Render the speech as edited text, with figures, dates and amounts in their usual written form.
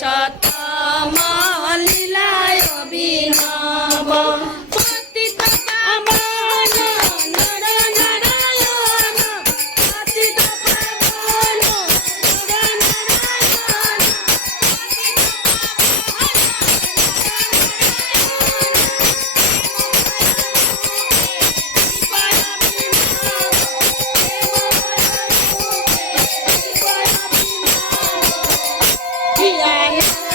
পুরুষোত্তম লীলায় অভিনব পতিত পাবন নর নারায়ণ পতিত পাবন নর নারায়ণ Yeah.